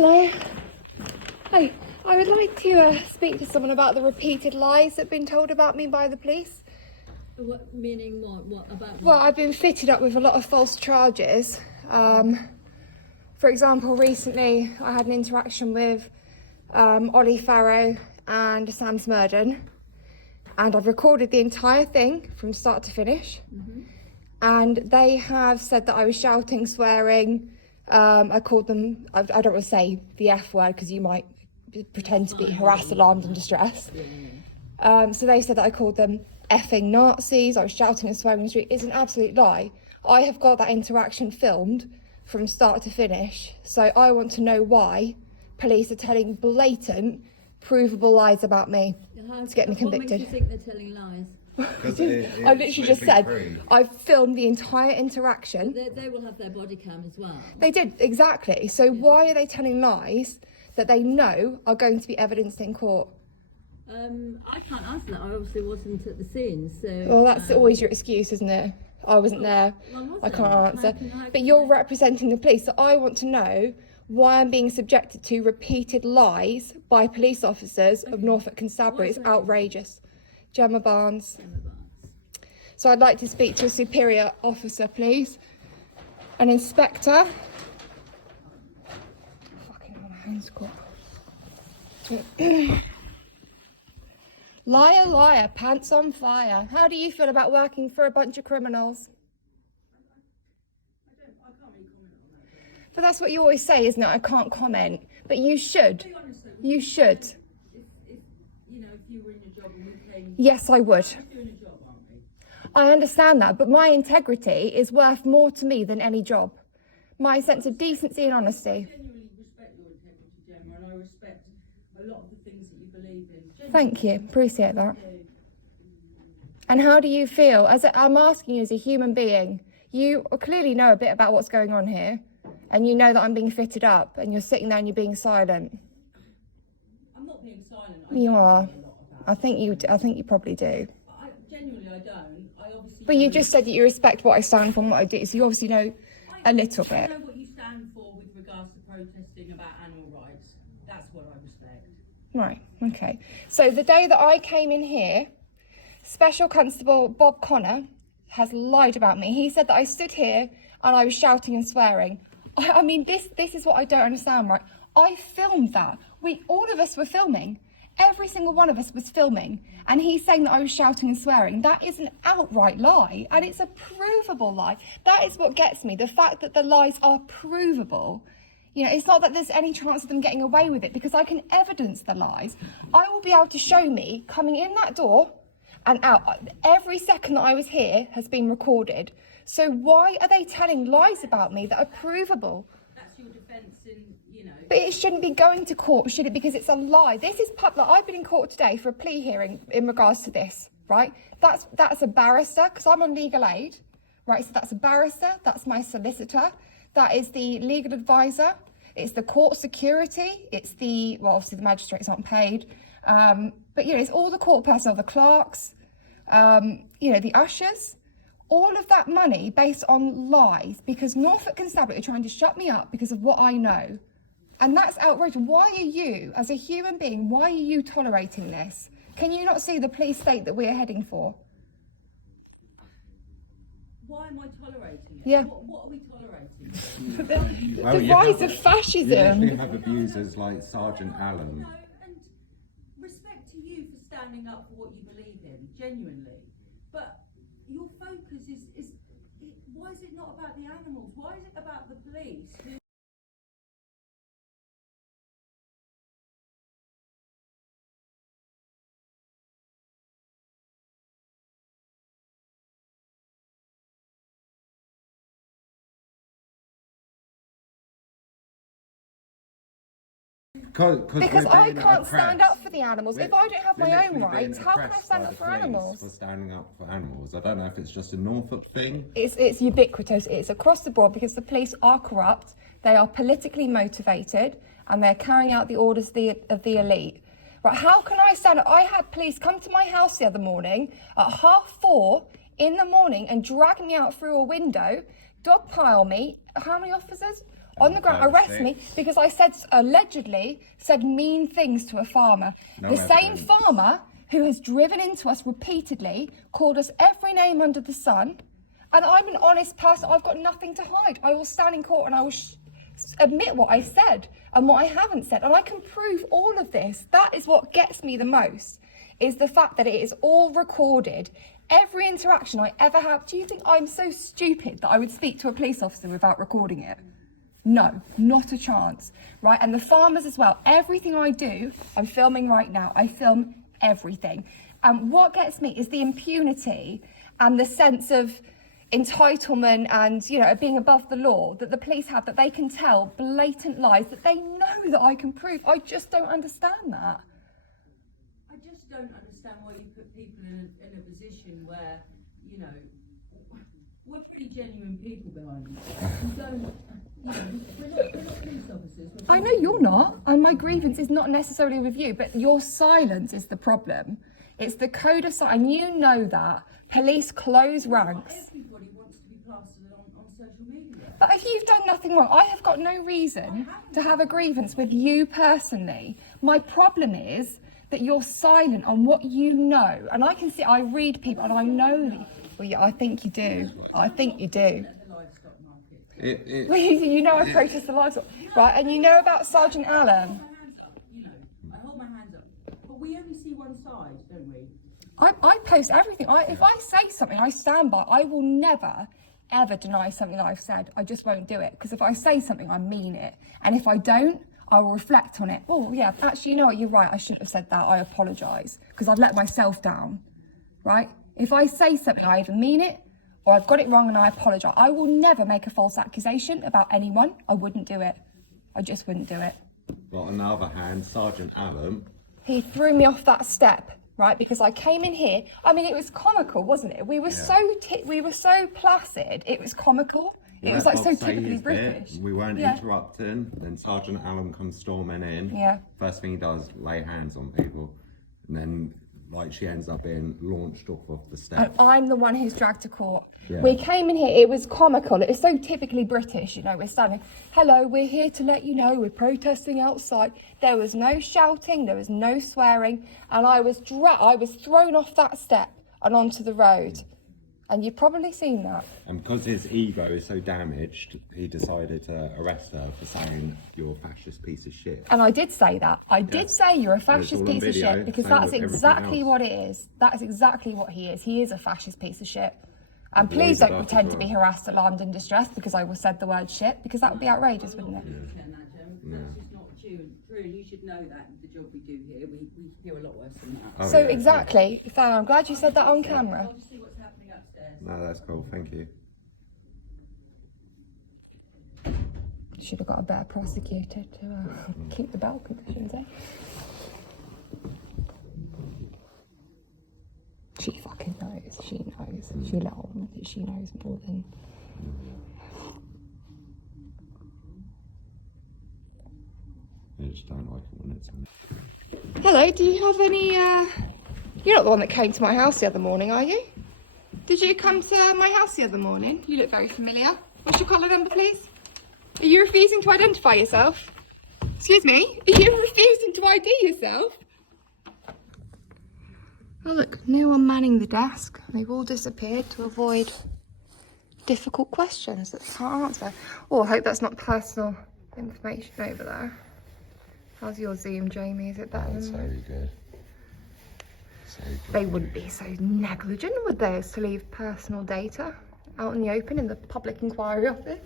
Hello. Hi. I would like to speak to someone about the repeated lies that have been told about me by the police. What, meaning what? What about? Well, I've been fitted up with a lot of false charges. For example, recently I had an interaction with Ollie Farrow and Sam Smurden, and I've recorded the entire thing from start to finish. Mm-hmm. And they have said that I was shouting, swearing. I called them, I don't want to say the F word because you might pretend to be harassed, alarmed and distressed. So they said that I called them effing Nazis, I was shouting and swearing in the street. It's an absolute lie. I have got that interaction filmed from start to finish. So I want to know why police are telling blatant, provable lies about me to get me convicted. What makes you think they're telling lies? I literally just said, I've filmed the entire interaction. They will have their body cam as well. They did, exactly. So why are they telling lies that they know are going to be evidenced in court? I can't answer that. I obviously wasn't at the scene, so... Well, that's always your excuse, isn't it? I wasn't there. I can't answer. But you're representing the police, so I want to know why I'm being subjected to repeated lies by police officers of Norfolk Constabulary. It's outrageous. Gemma Barnes. So I'd like to speak to a superior officer, please. An inspector. Fucking hell, my hand's caught. Liar, liar, pants on fire. How do you feel about working for a bunch of criminals? I can't really comment on that. But that's what you always say, isn't it? I can't comment. But you should. You should. If you were in a job and we came... Yes, I would. We're doing a job, aren't we? I understand that, but my integrity is worth more to me than any job. My sense of decency and honesty. I genuinely respect your integrity, Gemma, and I respect a lot of the things that you believe in. Genuinely. Thank you. Appreciate that. And how do you feel? I'm asking you as a human being. You clearly know a bit about what's going on here, and you know that I'm being fitted up, and you're sitting there and you're being silent. I'm not being silent. You are. I think you probably do. Genuinely, I don't. I obviously. But you just said that you respect what I stand for and what I do, so you obviously know a little bit. I know what you stand for with regards to protesting about animal rights. That's what I respect. Right, okay. So the day that I came in here, Special Constable Bob Connor has lied about me. He said that I stood here and I was shouting and swearing. I mean, this is what I don't understand, right? I filmed that. All of us were filming. Every single one of us was filming. And he's saying that I was shouting and swearing. That is an outright lie. And it's a provable lie. That is what gets me. The fact that the lies are provable. You know, it's not that there's any chance of them getting away with it because I can evidence the lies. I will be able to show me coming in that door and out. Every second that I was here has been recorded. So why are they telling lies about me that are provable? That's your defence in. But it shouldn't be going to court, should it? Because it's a lie. This is public. I've been in court today for a plea hearing in regards to this, right? That's a barrister, because I'm on legal aid, right? So that's a barrister, that's my solicitor, that is the legal advisor, it's the court security, it's obviously the magistrates aren't paid, but, it's all the court personnel, the clerks, the ushers. All of that money based on lies because Norfolk Constabulary are trying to shut me up because of what I know. And that's outrageous. Why are you, as a human being, why are you tolerating this? Can you not see the police state that we're heading for? Why am I tolerating it? Yeah. What are we tolerating? The rise of fascism. You have abusers like Sgt Allum. And respect to you for standing up for what you believe in, genuinely. But your focus is why is it not about the animals? Why is it about the police? Because I can't stand up for the animals. If I don't have my own rights, how can I stand up for animals? For standing up for animals. I don't know if it's just a Norfolk thing. It's ubiquitous. It's across the board because the police are corrupt. They are politically motivated and they're carrying out the orders of the elite. Right? How can I stand up? I had police come to my house the other morning at 4:30 in the morning and drag me out through a window, dogpile me. How many officers? on the ground, arrest me because I allegedly said mean things to a farmer. No the same evidence. farmer who has driven into us repeatedly, called us every name under the sun, and I'm an honest person. I've got nothing to hide. I will stand in court and I will admit what I said and what I haven't said, and I can prove all of this. That is what gets me the most, is the fact that it is all recorded. Every interaction I ever have. Do you think I'm so stupid that I would speak to a police officer without recording it? No, not a chance, right? And the farmers as well. Everything I do, I'm filming right now. I film everything. And what gets me is the impunity and the sense of entitlement and, you know, being above the law that the police have, that they can tell blatant lies that they know that I can prove. I just don't understand that. I just don't understand why you put people in a position where, you know, we're pretty genuine people behind us. We don't, you know, we're not police officers. I know you're not, and my grievance is not necessarily with you, but your silence is the problem. It's the code of silence, and you know that. Police close ranks. Not everybody wants to be plastered on social media. But if you've done nothing wrong, I have got no reason to have a grievance with you personally. My problem is that you're silent on what you know. And I can see, I read people and I know, well, yeah, I think you do. I think you do. The livestock market. Well, you know I protest the livestock, right? And you know about Sgt Allum. My hands up, you know, I hold my hands up. But we only see one side, don't we? I post everything. If I say something, I stand by. I will never, ever deny something that I've said. I just won't do it. Because if I say something, I mean it. And if I don't, I will reflect on it. Oh, yeah, actually, you know what? You're right. I shouldn't have said that. I apologise. Because I've let myself down, right? If I say something, I either mean it or I've got it wrong and I apologise. I will never make a false accusation about anyone. I wouldn't do it. I just wouldn't do it. But on the other hand, Sgt Allum, He threw me off that step, right? Because I came in here. I mean, it was comical, wasn't it? We were so placid. It was comical. It was like so typically British. We weren't Yeah. interrupting. Then Sgt Allum comes storming in. Yeah. First thing he does, lay hands on people, and then like she ends up being launched off of the And step. I'm the one who's dragged to court. Yeah. We came in here, it was comical. It was so typically British, you know, we're standing, hello, we're here to let you know we're protesting outside. There was no shouting, there was no swearing, and I was thrown off that step and onto the road. And you've probably seen that. And because his ego is so damaged, he decided to arrest her for saying you're a fascist piece of shit. And I did say that. I did say you're a it's fascist all on piece of video, shit, because same that's with everything exactly else. what it is. That is exactly what he is. He is a fascist piece of shit. And The please boys don't above pretend as to be well. harassed, alarmed and distressed because I said the word shit, because that would be outrageous, wouldn't it? That's just not true. True, you should know that the job we do here, we hear a lot worse than that. Oh, So yeah, exactly, Farah, I'm glad you said that on camera. I'll just see what's happening upstairs. yeah. No, that's cool. Thank you. Should have got a better prosecutor to keep the bail conditions, eh? She fucking knows. She knows. She let on with it. She knows more than. I just don't like it when it's. Hello, do you have any, You're not the one that came to my house the other morning, are you? Did you come to my house the other morning? You look very familiar. What's your collar number, please? Are you refusing to identify yourself? Excuse me? Are you refusing to ID yourself? Oh look, no one manning the desk. They've all disappeared to avoid difficult questions that they can't answer. Oh, I hope that's not personal information over there. How's your Zoom, Jamie? Is it better That's than very good. So good. They wouldn't be so negligent, would they, as to leave personal data out in the open in the public inquiry office?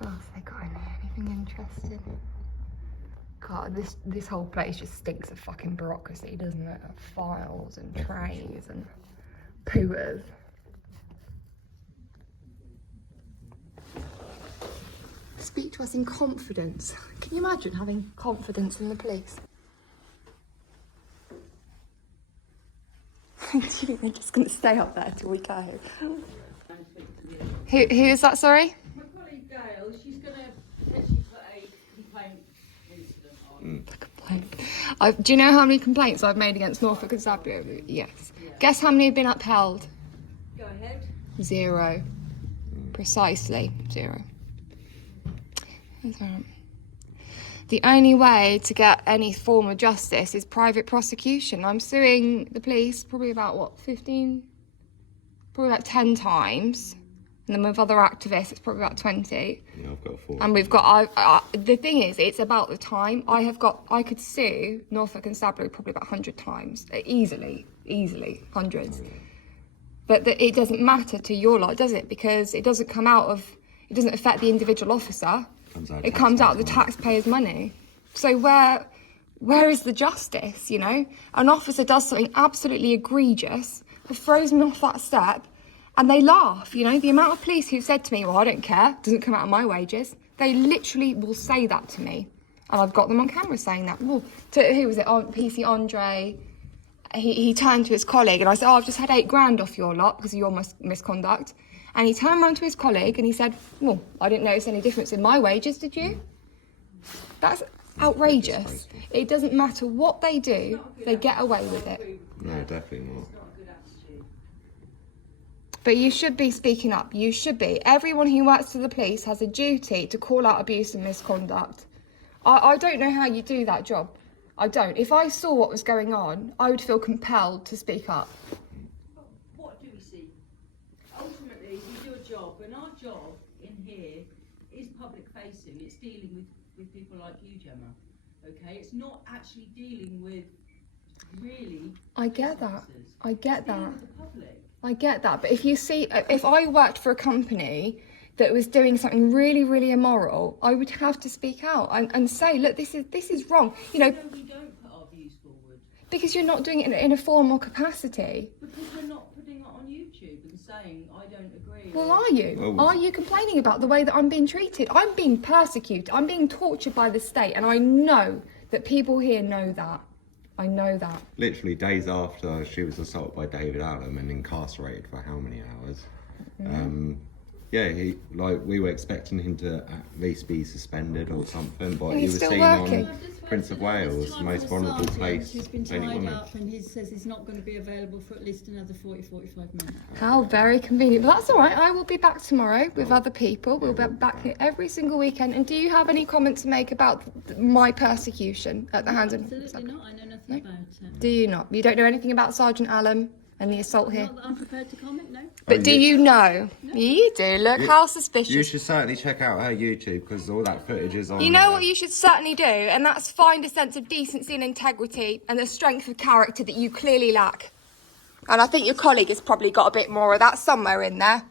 Oh, have they got in there anything interesting? God, this whole place just stinks of fucking bureaucracy, doesn't it? Of files and trays and pooters. Speak to us in confidence. Can you imagine having confidence in the police? Do you think they're just going to stay up there till we go? Who is that, sorry? My colleague Gail, she's going to actually put a complaint incident on. The complaint. Do you know how many complaints I've made against Norfolk Constabulary? Yes. Guess how many have been upheld? Go ahead. 0. Precisely 0. The only way to get any form of justice is private prosecution. I'm suing the police probably about, what, 15? Probably about 10 times. And then with other activists, it's probably about 20. Yeah, I've got 4. And we've got, the thing is, it's about the time. I could sue Norfolk Constabulary probably about 100 times. Easily, hundreds. But it doesn't matter to your lot, does it? Because it doesn't affect the individual officer. It comes out of the taxpayers' money. So where is the justice, you know? An officer does something absolutely egregious, throws me off that step, and they laugh, you know? The amount of police who've said to me, well, I don't care, doesn't come out of my wages. They literally will say that to me. And I've got them on camera saying that. Well, who was it? PC Andre. He turned to his colleague and I said, I've just had £8,000 off your lot because of your misconduct. And he turned around to his colleague and he said, well, I didn't notice any difference in my wages, did you? That's outrageous. It doesn't matter what they do, they get away with it. No, definitely not. But you should be speaking up. You should be. Everyone who works for the police has a duty to call out abuse and misconduct. I don't know how you do that job. I don't. If I saw what was going on, I would feel compelled to speak up. What do we see? Ultimately, we do a job, and our job in here is public facing. It's dealing with people like you, Gemma. Okay? It's not actually dealing with really. I get that. I get that. With the public. I get that. But if I worked for a company that was doing something really, really immoral, I would have to speak out and say, look, this is wrong. You know, No, we don't put our views forward. Because you're not doing it in a formal capacity. Because we're not putting it on YouTube and saying, I don't agree. Well, are you? Are you complaining about the way that I'm being treated? I'm being persecuted. I'm being tortured by the state. And I know that people here know that. I know that. Literally days after she was assaulted by David Allum and incarcerated for how many hours? Yeah, we were expecting him to at least be suspended or something, but And he he's was still seen working. on Prince of Wales, the most vulnerable place Who's been any tied woman. up and he says he's not going to be available for at least another 40-45 minutes. How very convenient. But that's all right. I will be back tomorrow with other people. We'll be back here every single weekend. And do you have any comment to make about my persecution at the hands of... Absolutely not. I know nothing about it. Do you not? You don't know anything about Sgt Allum and the assault here? Not that I'm prepared to comment, no. But do you know? You do. Look how suspicious. You should certainly check out her YouTube because all that footage is on. You know what you should certainly do, and that's find a sense of decency and integrity and the strength of character that you clearly lack. And I think your colleague has probably got a bit more of that somewhere in there.